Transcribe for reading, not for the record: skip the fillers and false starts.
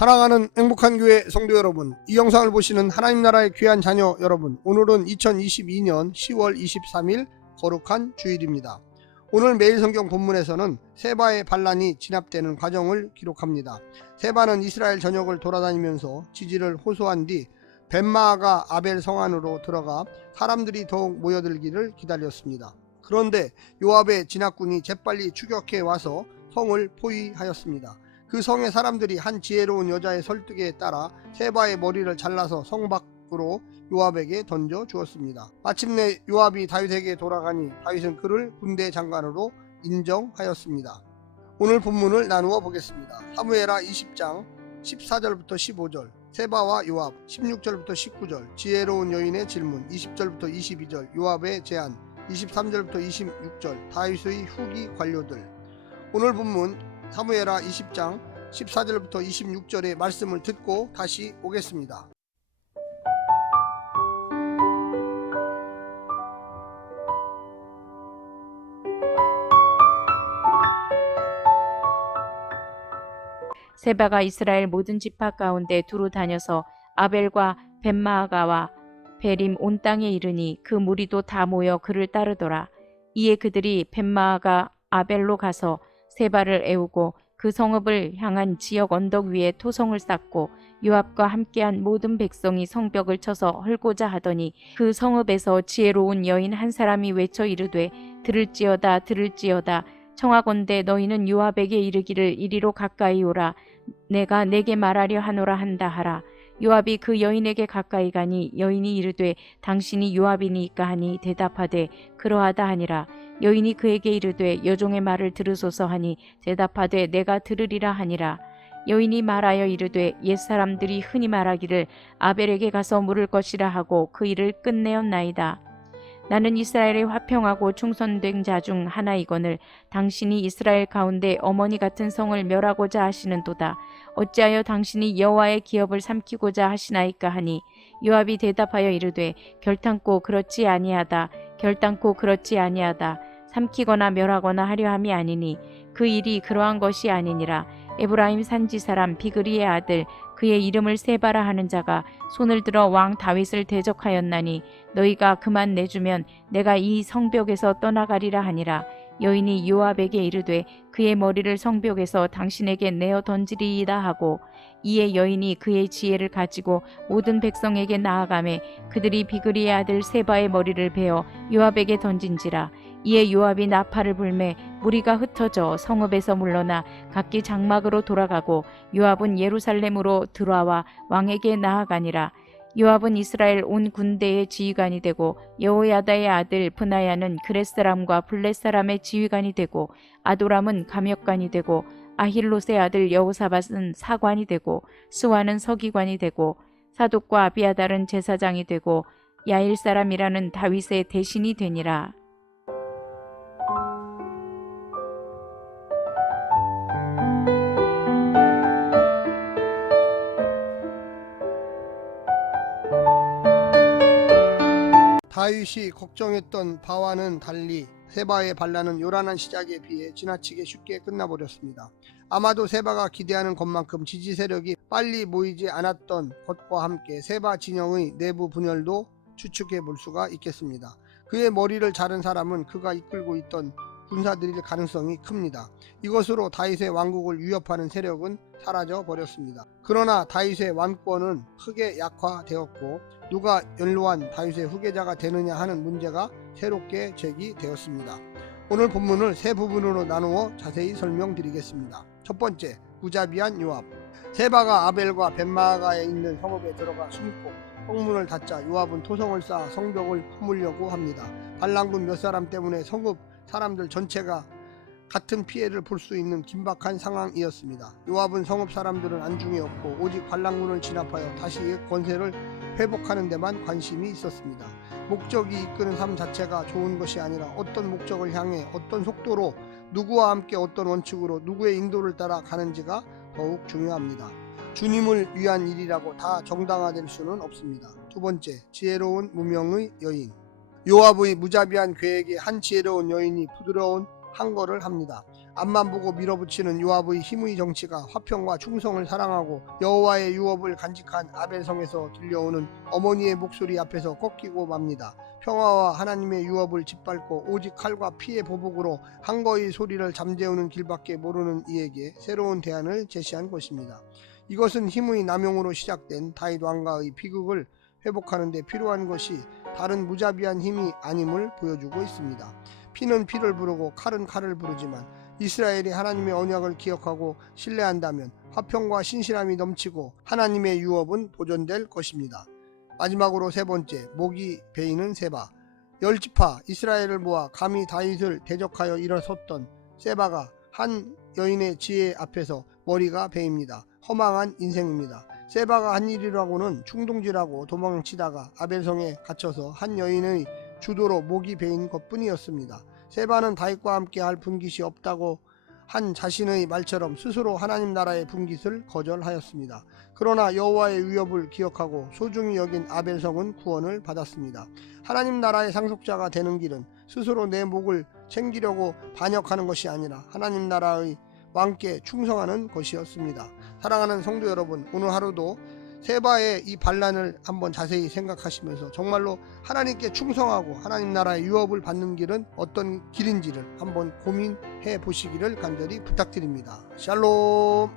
사랑하는 행복한 교회 성도 여러분, 이 영상을 보시는 하나님 나라의 귀한 자녀 여러분, 오늘은 2022년 10월 23일 거룩한 주일입니다. 오늘 매일 성경 본문에서는 세바의 반란이 진압되는 과정을 기록합니다. 세바는 이스라엘 전역을 돌아다니면서 지지를 호소한 뒤 벤마아가 아벨 성 안으로 들어가 사람들이 더욱 모여들기를 기다렸습니다. 그런데 요압의 진압군이 재빨리 추격해 와서 성을 포위하였습니다. 그 성의 사람들이 한 지혜로운 여자의 설득에 따라 세바의 머리를 잘라서 성 밖으로 요압에게 던져 주었습니다. 마침내 요압이 다윗에게 돌아가니 다윗은 그를 군대 장관으로 인정하였습니다. 오늘 본문을 나누어 보겠습니다. 사무엘하 20장 14절부터 15절, 세바와 요압 16절부터 19절, 지혜로운 여인의 질문 20절부터 22절, 요압의 제안 23절부터 26절, 다윗의 후기 관료들. 오늘 본문 사무엘하 20장 14절부터 26절의 말씀을 듣고 다시 오겠습니다. 세바가 이스라엘 모든 지파 가운데 두루 다녀서 아벨과 벤마아가와 베림 온 땅에 이르니 그 무리도 다 모여 그를 따르더라. 이에 그들이 벤마아가 아벨로 가서 세바를 애우고 그 성읍을 향한 지역 언덕 위에 토성을 쌓고 요압과 함께한 모든 백성이 성벽을 쳐서 헐고자 하더니 그 성읍에서 지혜로운 여인 한 사람이 외쳐 이르되 들을지어다 들을지어다 청하건대 너희는 요압에게 이르기를 이리로 가까이 오라 내가 내게 말하려 하노라 한다 하라. 요압이 그 여인에게 가까이 가니 여인이 이르되 당신이 요압이니까 하니 대답하되 그러하다 하니라. 여인이 그에게 이르되 여종의 말을 들으소서 하니 대답하되 내가 들으리라 하니라. 여인이 말하여 이르되 옛사람들이 흔히 말하기를 아벨에게 가서 물을 것이라 하고 그 일을 끝내었나이다. 나는 이스라엘의 화평하고 충성된 자 중 하나이거늘 당신이 이스라엘 가운데 어머니 같은 성을 멸하고자 하시는도다. 어찌하여 당신이 여호와의 기업을 삼키고자 하시나이까 하니 요압이 대답하여 이르되 결단코 그렇지 아니하다. 결단코 그렇지 아니하다. 삼키거나 멸하거나 하려 함이 아니니 그 일이 그러한 것이 아니니라. 에브라임 산지 사람 비그리의 아들 그의 이름을 세바라 하는 자가 손을 들어 왕 다윗을 대적하였나니 너희가 그만 내주면 내가 이 성벽에서 떠나가리라 하니라. 여인이 요압에게 이르되 그의 머리를 성벽에서 당신에게 내어 던지리이다 하고 이에 여인이 그의 지혜를 가지고 모든 백성에게 나아가매 그들이 비그리의 아들 세바의 머리를 베어 요압에게 던진지라. 이에 요압이 나팔을 불매 무리가 흩어져 성읍에서 물러나 각기 장막으로 돌아가고 요압은 예루살렘으로 들어와 왕에게 나아가니라. 요압은 이스라엘 온 군대의 지휘관이 되고 여호야다의 아들 브나야는 그렛 사람과 블렛 사람의 지휘관이 되고 아도람은 감역관이 되고 아힐롯의 아들 여호사밧은 사관이 되고 스와는 서기관이 되고 사독과 아비아달은 제사장이 되고 야일 사람이라는 다윗의 대신이 되니라. 다윗이 걱정했던 바와는 달리 세바의 반란은 요란한 시작에 비해 지나치게 쉽게 끝나버렸습니다. 아마도 세바가 기대하는 것만큼 지지 세력이 빨리 모이지 않았던 것과 함께 세바 진영의 내부 분열도 추측해 볼 수가 있겠습니다. 그의 머리를 자른 사람은 그가 이끌고 있던 군사들일 가능성이 큽니다. 이것으로 다윗의 왕국을 위협하는 세력은 사라져 버렸습니다. 그러나 다윗의 왕권은 크게 약화되었고 누가 연로한 다윗의 후계자가 되느냐 하는 문제가 새롭게 제기되었습니다. 오늘 본문을 세 부분으로 나누어 자세히 설명드리겠습니다. 첫 번째, 무자비한 요압. 세바가 아벨과 벤마아가에 있는 성읍에 들어가 숨고 성문을 닫자 요압은 토성을 쌓아 성벽을 허물려고 합니다. 반란군 몇 사람 때문에 성읍 사람들 전체가 같은 피해를 볼 수 있는 긴박한 상황이었습니다. 요압은 성읍 사람들은 안중에 없고 오직 반란군을 진압하여 다시 권세를 회복하는 데만 관심이 있었습니다. 목적이 이끄는 삶 자체가 좋은 것이 아니라 어떤 목적을 향해 어떤 속도로 누구와 함께 어떤 원칙으로 누구의 인도를 따라 가는지가 더욱 중요합니다. 주님을 위한 일이라고 다 정당화될 수는 없습니다. 두 번째, 지혜로운 무명의 여인. 요압의 무자비한 계획에 한 지혜로운 여인이 부드러운 항거를 합니다. 앞만 보고 밀어붙이는 요압의 힘의 정치가 화평과 충성을 사랑하고 여호와의 유업을 간직한 아벨성에서 들려오는 어머니의 목소리 앞에서 꺾이고 맙니다. 평화와 하나님의 유업을 짓밟고 오직 칼과 피의 보복으로 한거의 소리를 잠재우는 길밖에 모르는 이에게 새로운 대안을 제시한 것입니다. 이것은 힘의 남용으로 시작된 다윗 왕가의 비극을 회복하는 데 필요한 것이 다른 무자비한 힘이 아님을 보여주고 있습니다. 피는 피를 부르고 칼은 칼을 부르지만 이스라엘이 하나님의 언약을 기억하고 신뢰한다면 화평과 신실함이 넘치고 하나님의 유업은 보존될 것입니다. 마지막으로 세 번째, 목이 베이는 세바. 10지파 이스라엘을 모아 감히 다윗을 대적하여 일어섰던 세바가 한 여인의 지혜 앞에서 머리가 베입니다. 허망한 인생입니다. 세바가 한 일이라고는 충동질하고 도망치다가 아벨성에 갇혀서 한 여인의 주도로 목이 베인 것뿐이었습니다. 세바는 다윗과 함께 할 분깃이 없다고 한 자신의 말처럼 스스로 하나님 나라의 분깃을 거절하였습니다. 그러나 여호와의 위협을 기억하고 소중히 여긴 아벨성은 구원을 받았습니다. 하나님 나라의 상속자가 되는 길은 스스로 내 목을 챙기려고 반역하는 것이 아니라 하나님 나라의 왕께 충성하는 것이었습니다. 사랑하는 성도 여러분, 오늘 하루도 세바의 이 반란을 한번 자세히 생각하시면서 정말로 하나님께 충성하고 하나님 나라의 유업을 받는 길은 어떤 길인지를 한번 고민해 보시기를 간절히 부탁드립니다. 샬롬.